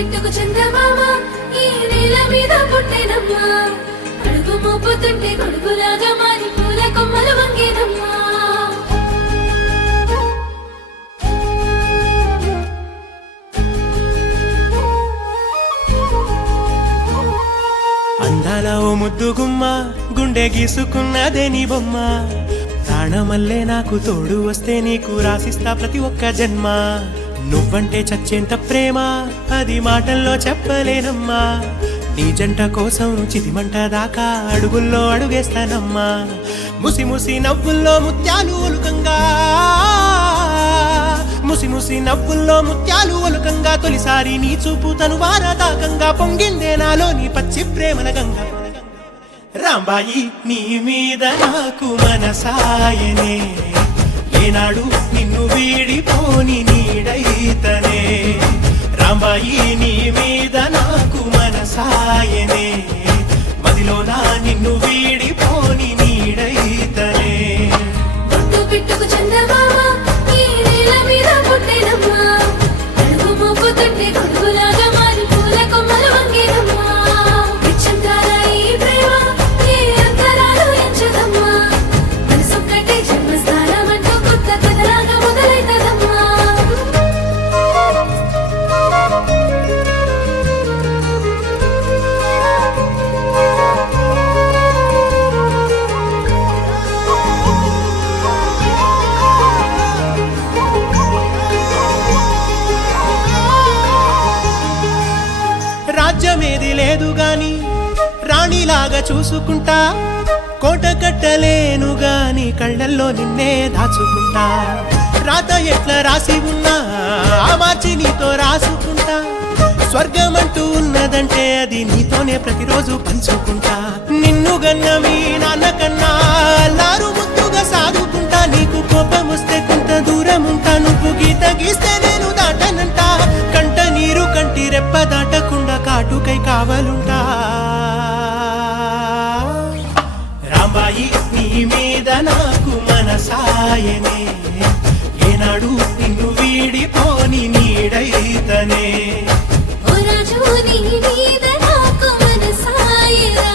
పిట్టుకు చందమామ ఈ నేల మీద పుట్టెనమ్మా అడుగు మోపుతుంటే గొడుగులాగా మారి పూల కొమ్మలు వంగేనమ్మా అందాల ఓ ముద్దుగుమ్మ గుండె గీసుకున్నదే నీ బొమ్మ ప్రాణమల్లే నాకు తోడు వస్తే నీకు రాసిస్తా ప్రతి ఒక్క జన్మ నువ్వంటే చచ్చేంత ప్రేమ అది మాటల్లో చెప్పలేనమ్మా నీ జంట కోసం చితిమంట దాకా అడుగుల్లో అడుగేస్తానమ్మా ముసి ముసి నవ్వుల్లో ముత్యాలు ఒలుకంగా ముసి ముసి నవ్వుల్లో ముత్యాలు ఒలుకంగా తొలిసారి నీ చూపు తను వారదాకంగా పొంగిందే నాలో నీ పచ్చి ప్రేమల గంగా రాంబాయి నీ మీద నాకు మనసాయనే ఏనాడు నిన్ను వీడిపోని నీడైతనే రాంబాయి నీ మీద నాకు మనసాయనే మదిలోనా నిన్ను వీడిపోని నీడైతనే గుట్టు పిట్టుకు చందమామ ఈ నేల మీద పుట్టెనమ్మా అడుగు మోపుతుంటే గొడుగులాగా మారి పూల కొమ్మలు వంగేనమ్మా విచ్చంతాల ఈ ప్రేమ ఏ అంతరాలు ఎంచదమ్మా మనసొక్కటే జన్మస్థానం అంటూ కొత్త కథలాగా మొదలైతదమ్మా రాజ్యమేది లేదు గాని రాణిలాగా చూసుకుంటా కోట కట్టలేను గాని కళ్ళల్లో నిన్నే దాచుకుంటా రాత ఎట్లా రాసి ఉన్నా ఆ మార్చి నీతో రాసుకుంటా స్వర్గమంటూ ఉన్నదంటే అది నీతోనే ప్రతిరోజు పంచుకుంటా నిన్ను గన్న మీ నాన్న కన్నా అల్లారు ముద్దుగా సాదుకుంటా నీకు కోపం వస్తే కొంత దూరం ఉంటా నువ్వు గీత గీస్తే నేను దాటనంటా కంట నీరు కంటి రెప్ప దాటకుండా కాటుకై కావలుంటా రాంబాయి నీ మీద నాకు మనసాయనే ఏనాడు నిన్ను వీడిపోని నీడైతనే ఓ రాజు నీ మీద నాకు మనసాయరా